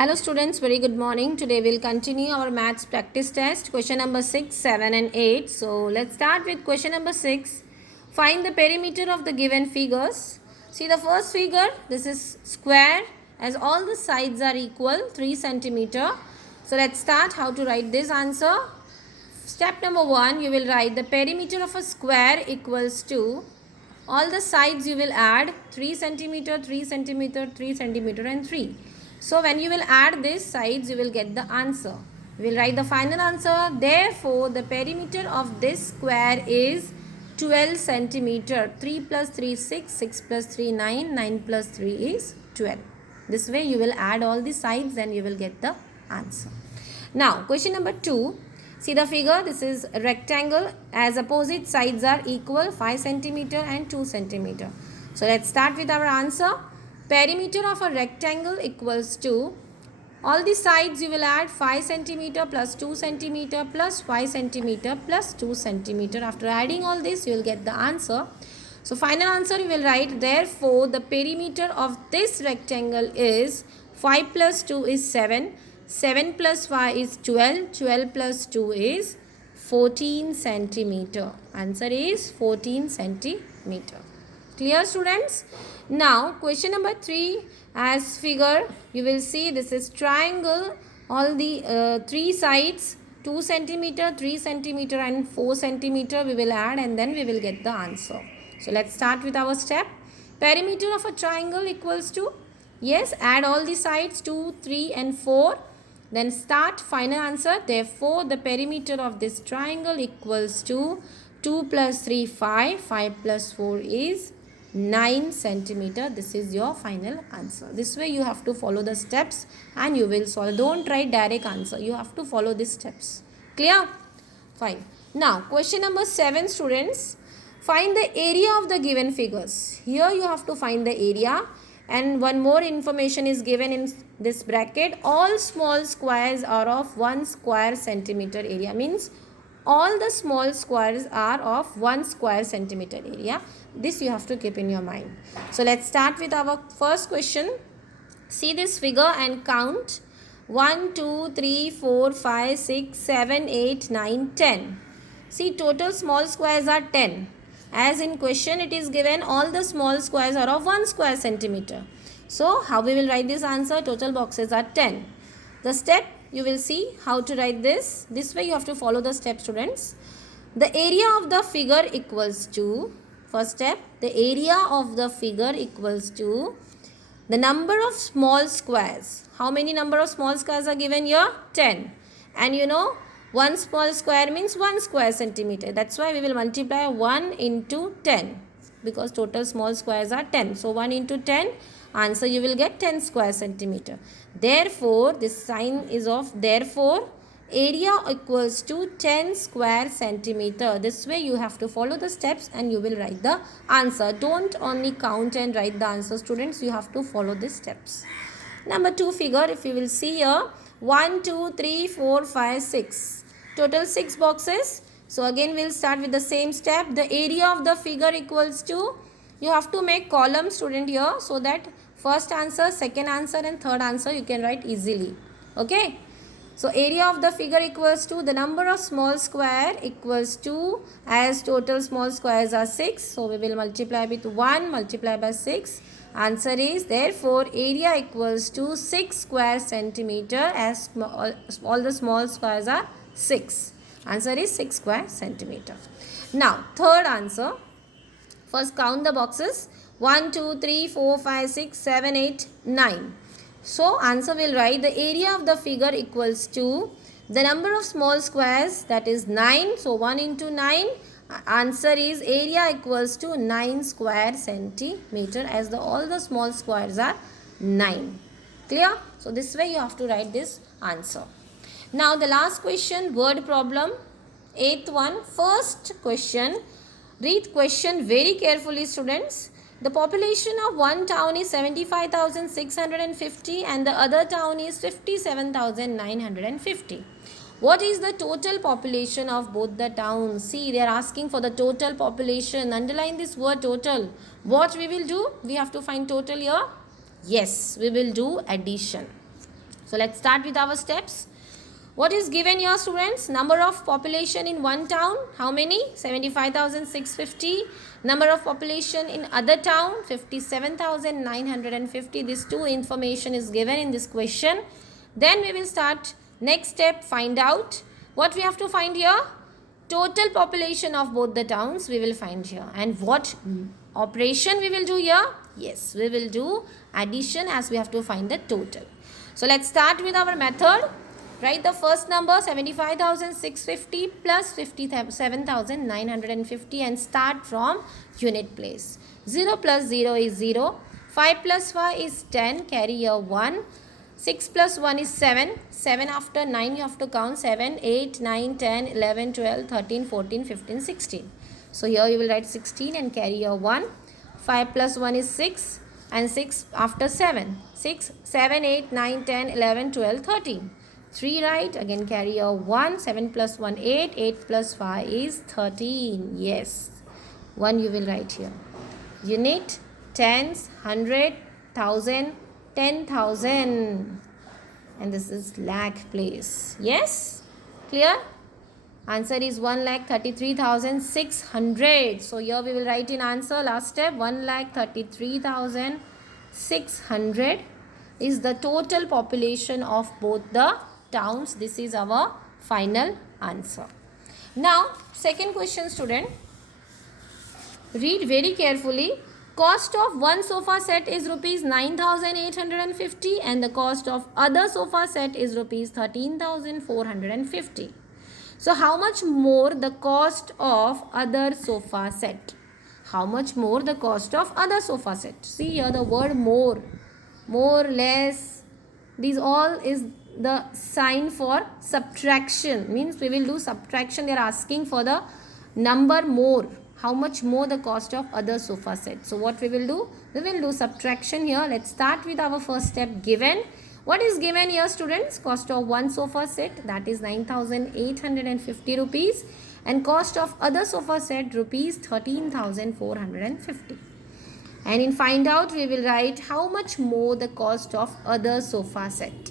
Hello students, very good morning. Today we'll continue our maths practice test. Question number 6, 7 and 8. So let's start with question number 6. Find the perimeter of the given figures. See the first figure, this is square as all the sides are equal, 3 centimeter. So let's start how to write this answer. Step number 1, you will write the perimeter of a square equals to all the sides you will add 3 centimeter, 3 centimeter, 3 centimeter and 3. So when you will add these sides, you will get the answer. We will write the final answer. Therefore, the perimeter of this square is 12 centimeter. 3 plus 3 is 6, 6 plus 3 9, 9 plus 3 is 12. This way you will add all the sides and you will get the answer. Now, question number 2. See the figure, this is a rectangle as opposite sides are equal 5 centimeter and 2 centimeter. So let's start with our answer. Perimeter of a rectangle equals to all the sides you will add 5 centimeter plus 2 centimeter plus 5 centimeter plus 2 centimeter. After adding all this, you will get the answer. So final answer you will write, therefore the perimeter of this rectangle is 5 plus 2 is 7. 7 plus 5 is 12. 12 plus 2 is 14 centimeter. Answer is 14 centimeter. Clear students? Now question number 3, as figure you will see this is triangle. All the 3 sides 2 centimeter, 3 centimeter and 4 centimeter we will add and then we will get the answer. So let's start with our step. Perimeter of a triangle equals to, yes, add all the sides 2, 3 and 4. Then start final answer. Therefore, the perimeter of this triangle equals to 2 plus 3, 5. 5 plus 4 is 9 centimeter. This is your final answer. This way you have to follow the steps and you will solve. Don't write direct answer. You have to follow these steps. Clear? Fine. Now, question number 7 students. Find the area of the given figures. Here you have to find the area. And one more information is given in this bracket. All small squares are of 1 square centimeter area. Means all the small squares are of 1 square centimeter area. This you have to keep in your mind. So let's start with our first question. See this figure and count. 1, 2, 3, 4, 5, 6, 7, 8, 9, 10. See total small squares are 10. As in question it is given all the small squares are of 1 square centimeter. So how we will write this answer? Total boxes are 10. The step you will see how to write this. This way you have to follow the step students. The area of the figure equals to, first step, the area of the figure equals to the number of small squares. How many number of small squares are given here? 10. And you know 1 small square means 1 square centimeter. That's why we will multiply 1 into 10 because total small squares are 10. So 1 into 10, answer you will get 10 square centimeter. Therefore, this sign is of therefore area equals to 10 square centimeter. This way you have to follow the steps and you will write the answer. Don't only count and write the answer students. You have to follow the steps. Number 2 figure, if you will see here, 1, 2, 3, 4, 5, 6. Total 6 boxes. So again we will start with the same step. The area of the figure equals to, you have to make column student here so that first answer, second answer and third answer you can write easily. Okay. So area of the figure equals to the number of small square equals to, as total small squares are 6. So we will multiply with 1 multiply by 6. Answer is therefore area equals to 6 square centimeter as all the small squares are 6. Answer is 6 square centimeter. Now third answer. First count the boxes. 1, 2, 3, 4, 5, 6, 7, 8, 9. So answer will write the area of the figure equals to the number of small squares, that is 9. So 1 into 9. Answer is area equals to 9 square centimeter as all the small squares are 9. Clear? So this way you have to write this answer. Now the last question, word problem, 8th one. First question, read question very carefully students. The population of one town is 75,650 and the other town is 57,950. What is the total population of both the towns? See, they are asking for the total population. Underline this word total. What we will do? We have to find total here. Yes, we will do addition. So let's start with our steps. What is given here, students? Number of population in one town, how many? 75,650. Number of population in other town, 57,950. These two information is given in this question. Then we will start next step, find out. What we have to find here? Total population of both the towns we will find here. And what operation we will do here? Yes, we will do addition as we have to find the total. So let's start with our method. Write the first number 75,650 plus 57,950 and start from unit place. 0 plus 0 is 0. 5 plus 5 is 10. Carry a 1. 6 plus 1 is 7. 7 after 9 you have to count 7, 8, 9, 10, 11, 12, 13, 14, 15, 16. So here you will write 16 and carry a 1. 5 plus 1 is 6 and 6 after 7. 6, 7, 8, 9, 10, 11, 12, 13. 3 right, again carry a 1, 7 plus 1, 8, 8 plus 5 is 13, yes, 1 you will write here. Unit, tens, 100, 1,000, 10,000 and this is lakh place, yes, clear? Answer is 1,33,600. So here we will write in answer, last step, 1,33,600 is the total population of both the towns. This is our final answer. Now second question, student, read very carefully. Cost of one sofa set is rupees 9,850 and the cost of other sofa set is rupees 13,450. So how much more the cost of other sofa set? How much more the cost of other sofa set? See here the word more, less, these all is the sign for subtraction, means we will do subtraction. They are asking for the number more, how much more the cost of other sofa set. So what we will do? We will do subtraction here. Let's start with our first step, given. What is given here, students? Cost of one sofa set, that is 9,850 rupees, and cost of other sofa set rupees 13,450. And in find out we will write how much more the cost of other sofa set.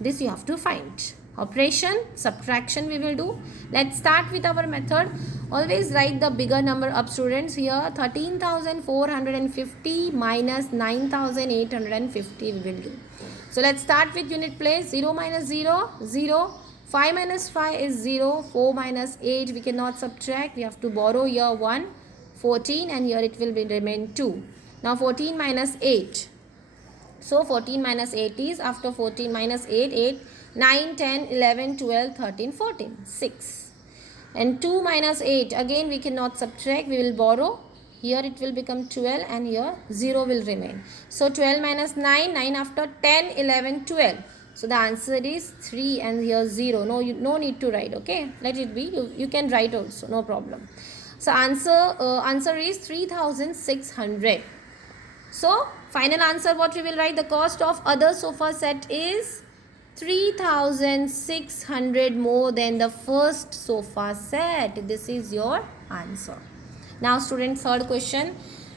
This you have to find. Operation, subtraction we will do. Let's start with our method. Always write the bigger number up, students. Here 13,450 minus 9,850 we will do. So let's start with unit place. 0 minus 0, 0. 5 minus 5 is 0. 4 minus 8 we cannot subtract. We have to borrow here 1. 14 and here it will be remain 2. Now 14 minus 8. So 14 minus 8 is, after 14 minus 8, 8, 9, 10, 11, 12, 13, 14, 6. And 2 minus 8, again we cannot subtract, we will borrow. Here it will become 12 and here 0 will remain. So 12 minus 9, 9 after 10, 11, 12. So the answer is 3 and here 0. No need to write, okay? Let it be. You can write also, no problem. So answer is 3,600. So final answer what we will write, the cost of other sofa set is 3,600 more than the first sofa set. This is your answer. Now student, third question.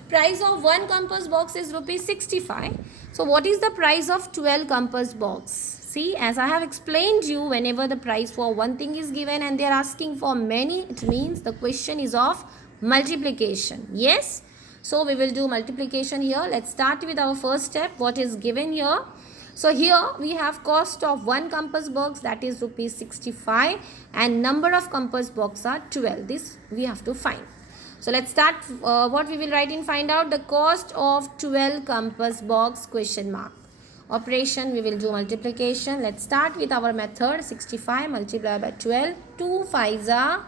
Price of one compass box is rupees 65. So what is the price of 12 compass box? See, as I have explained you, whenever the price for one thing is given and they are asking for many, it means the question is of multiplication. Yes. So we will do multiplication here. Let's start with our first step. What is given here? So here we have cost of one compass box, that is rupees 65, and number of compass box are 12. This we have to find. So let's start. What we will write in find out, the cost of 12 compass box question mark. Operation, we will do multiplication. Let's start with our method. 65 multiplied by 12. 2 5s are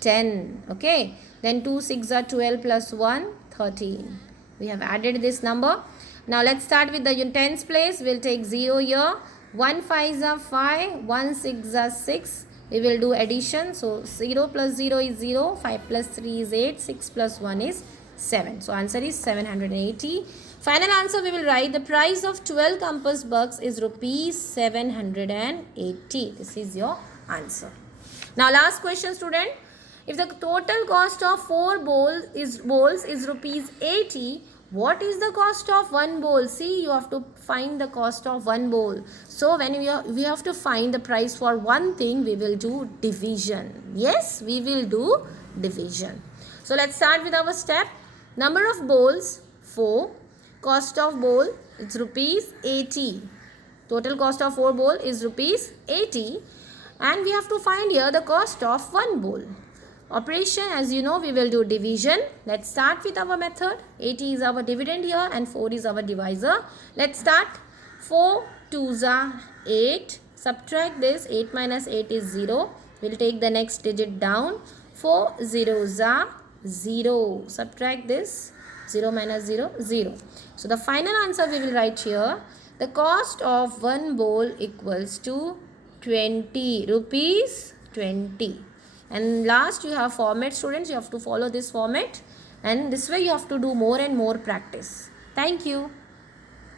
10. Okay. Then 2 6s are 12 plus 1. 13. We have added this number. Now let's start with the tens place. We'll take 0 here. 1 5s are 5. 1 6s are 6. We will do addition. So 0 plus 0 is 0. 5 plus 3 is 8. 6 plus 1 is 7. So answer is 780. Final answer we will write, the price of 12 compass box is rupees 780. This is your answer. Now last question, student. If the total cost of 4 bowls is rupees 80, What is the cost of one bowl? See, you have to find the cost of one bowl. So when we have to find the price for one thing, we will do division. Yes, we will do division. So let's start with our step. Number of bowls, 4. Cost of bowl, it's rupees 80. Total cost of 4 bowl is rupees 80. And we have to find here the cost of one bowl. Operation, as you know, we will do division. Let's start with our method. 80 is our dividend here and 4 is our divisor. Let's start. 4 2s are 8. Subtract this. 8 minus 8 is 0. We'll take the next digit down. 4 zeros are 0. Subtract this. 0 minus 0, 0. So the final answer we will write here. The cost of one bowl equals to 20 rupees 20. And last, you have format, students. You have to follow this format, and this way you have to do more and more practice. Thank you.